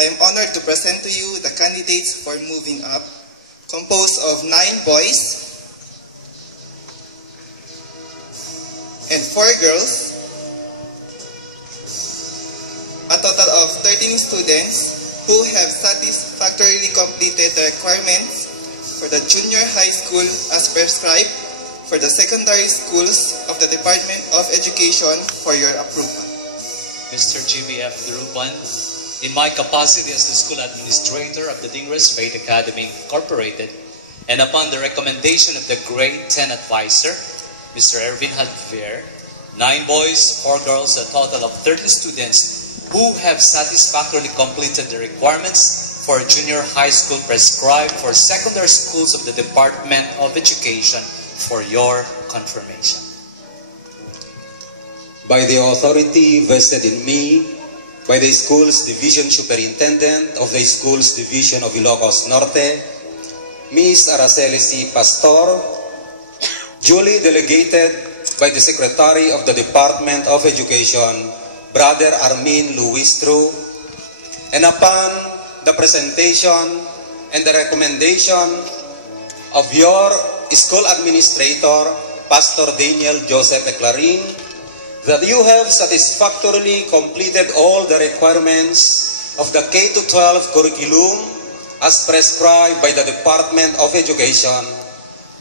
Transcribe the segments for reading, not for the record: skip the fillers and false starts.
I am honored to present to you the candidates for moving up, composed of 9 boys and 4 girls, a total of 13 students who have satisfactorily completed the requirements for the junior high school as prescribed for the secondary schools of the Department of Education for your approval. Mr. Jimmy F. Durupan, in my capacity as the school administrator of the Dingras Faith Academy Incorporated, and upon the recommendation of the Grade 10 advisor, Mr. Ervin Javier, 9 boys, 4 girls, a total of 30 students who have satisfactorily completed the requirements for junior high school prescribed for secondary schools of the Department of Education for your confirmation. By the authority vested in me, by the Schools Division Superintendent of the Schools Division of Ilocos Norte, Ms. Araceli C. Pastor, duly delegated by the Secretary of the Department of Education, Brother Armin Luistro, and upon the presentation and the recommendation of your school administrator, Pastor Daniel Joseph Eclarin, that you have satisfactorily completed all the requirements of the K-12 curriculum as prescribed by the Department of Education,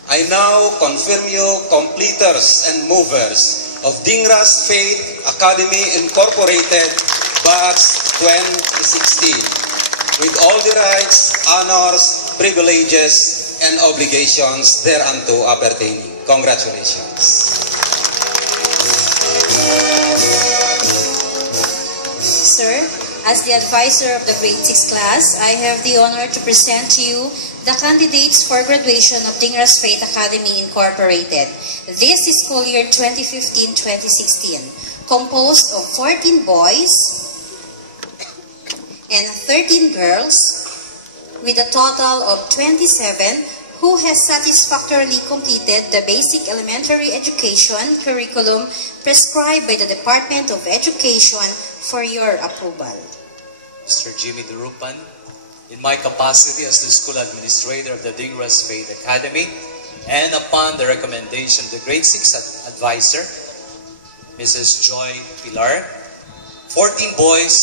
I now confirm you completers and movers of Dingras Faith Academy Incorporated, Batch 2016, with all the rights, honors, privileges, and obligations thereunto appertaining. Congratulations. Sir, as the advisor of the grade 6 class, I have the honor to present to you the candidates for graduation of Dingras Faith Academy Incorporated this school year 2015-2016, composed of 14 boys and 13 girls, with a total of 27 who has satisfactorily completed the basic elementary education curriculum prescribed by the Department of Education for your approval. Mr. Jimmy Durupan, in my capacity as the school administrator of the Dingras Faith Academy, and upon the recommendation of the Grade 6 advisor, Mrs. Joy Pilar, 14 boys,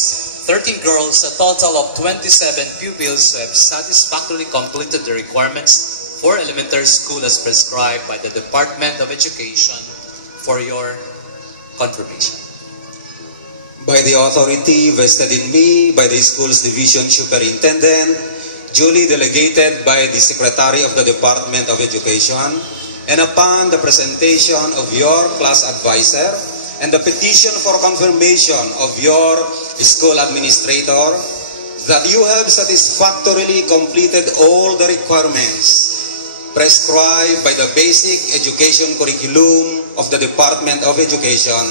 13 girls, a total of 27 pupils who have satisfactorily completed the requirements for elementary school as prescribed by the Department of Education for your confirmation. By the authority vested in me by the Schools Division Superintendent, duly delegated by the Secretary of the Department of Education, and upon the presentation of your class advisor and the petition for confirmation of your school administrator, that you have satisfactorily completed all the requirements prescribed by the basic education curriculum of the Department of Education,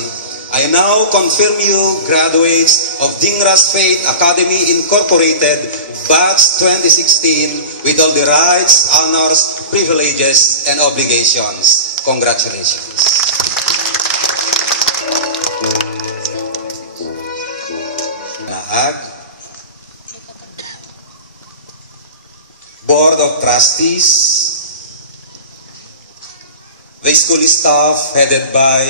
I now confirm you graduates of Dingras Faith Academy Incorporated, Batch 2016, with all the rights, honors, privileges, and obligations. Congratulations. Naag, Board of Trustees, the school staff headed by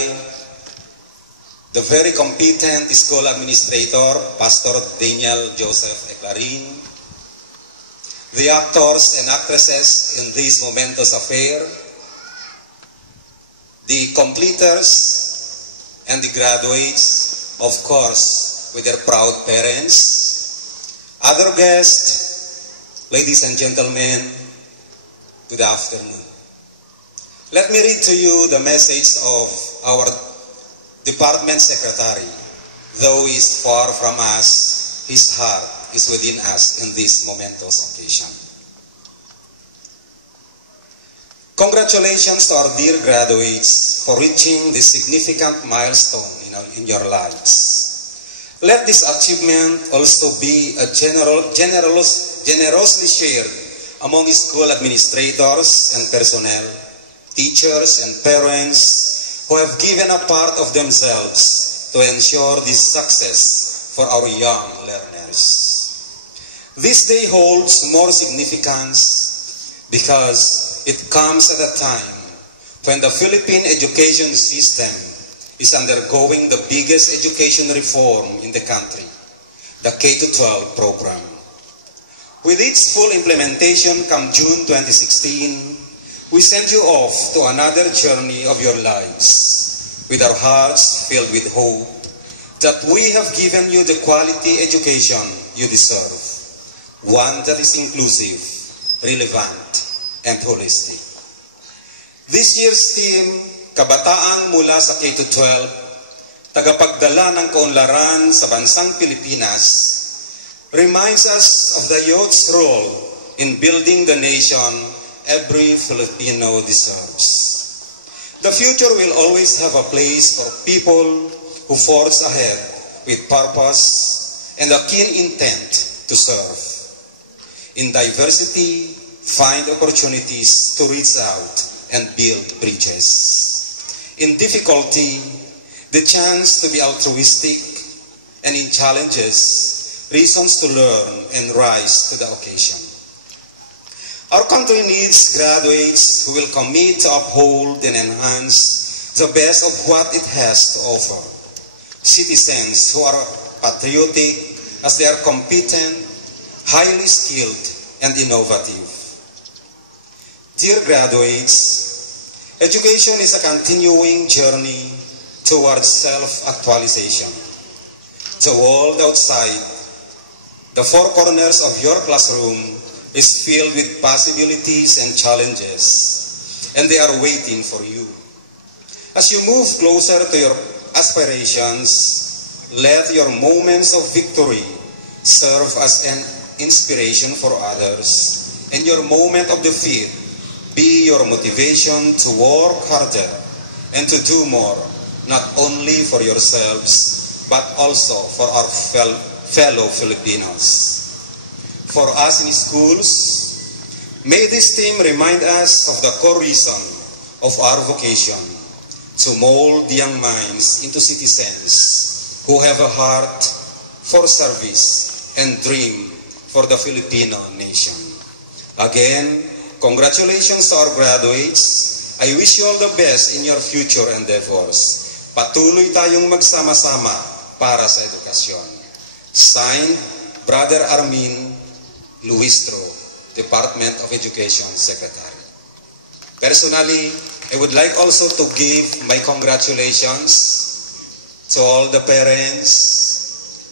the very competent school administrator, Pastor Daniel Joseph Eclarin, the actors and actresses in this momentous affair, the completers and the graduates, of course, with their proud parents, other guests, ladies and gentlemen, good afternoon. Let me read to you the message of our department secretary. Though he is far from us, his heart is within us in this momentous occasion. Congratulations to our dear graduates for reaching this significant milestone in your lives. Let this achievement also be a generously shared among the school administrators and personnel, teachers and parents who have given a part of themselves to ensure this success for our young learners. This day holds more significance because it comes at a time when the Philippine education system is undergoing the biggest education reform in the country, the K-12 program. With its full implementation come June 2016, we send you off to another journey of your lives, with our hearts filled with hope that we have given you the quality education you deserve, one that is inclusive, relevant, and holistic. This year's theme, Kabataan mula sa K-12, tagapagdala ng kaunlaran sa bansang Pilipinas, reminds us of the youth's role in building the nation every Filipino deserves. The future will always have a place for people who forge ahead with purpose and a keen intent to serve. In diversity, find opportunities to reach out and build bridges. In difficulty, the chance to be altruistic, and in challenges, reasons to learn and rise to the occasion. Our country needs graduates who will commit to uphold and enhance the best of what it has to offer. Citizens who are patriotic as they are competent, highly skilled, and innovative. Dear graduates, education is a continuing journey towards self-actualization. The world outside the four corners of your classroom is filled with possibilities and challenges, and they are waiting for you. As you move closer to your aspirations, let your moments of victory serve as an inspiration for others, and your moment of defeat be your motivation to work harder and to do more, not only for yourselves, but also for our fellow Filipinos. For us in schools, may this theme remind us of the core reason of our vocation, to mold young minds into citizens who have a heart for service and dream for the Filipino nation. Again, congratulations to our graduates. I wish you all the best in your future endeavors. Patuloy tayong magsama-sama para sa edukasyon. Signed, Brother Armin Luistro, Department of Education Secretary. Personally, I would like also to give my congratulations to all the parents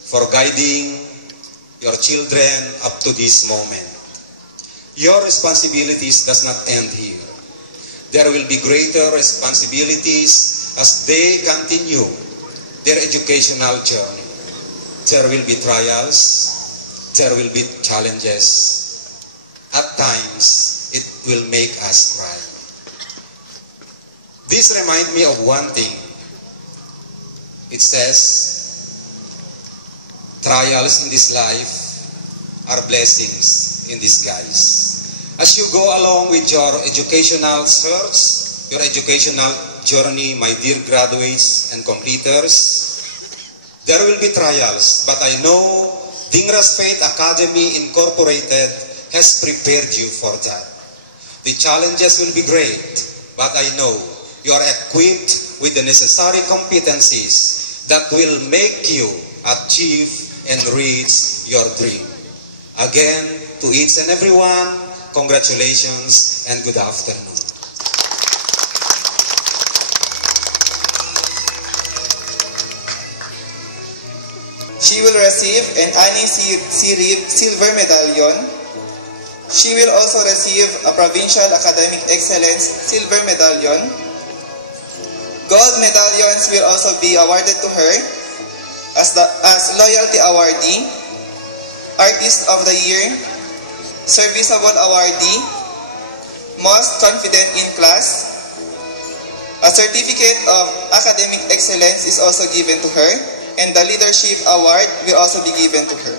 for guiding your children up to this moment. Your responsibilities does not end here. There will be greater responsibilities as they continue their educational journey. There will be trials, there will be challenges. At times, it will make us cry. This reminds me of one thing. It says, trials in this life are blessings in disguise. As you go along with your educational search, your educational journey, my dear graduates and completers, there will be trials, but I know Dingras Faith Academy Incorporated has prepared you for that. The challenges will be great, but I know you are equipped with the necessary competencies that will make you achieve and reach your dream. Again, to each and everyone, congratulations and good afternoon. She will receive an Annie Sirib Silver Medallion. She will also receive a Provincial Academic Excellence Silver Medallion. Gold medallions will also be awarded to her as Loyalty Awardee, Artist of the Year, Serviceable Awardee, Most Confident in Class. A Certificate of Academic Excellence is also given to her, and the Leadership Award will also be given to her.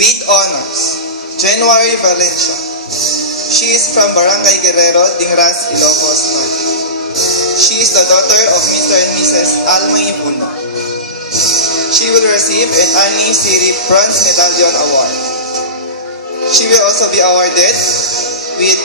With honors, January Valencia. She is from Barangay Guerrero, Dingras, Ilocos Norte. She is the daughter of Mr. and Mrs. Alma Ibuno. She will receive an Annie Sirip Bronze Medallion Award. She will also be awarded with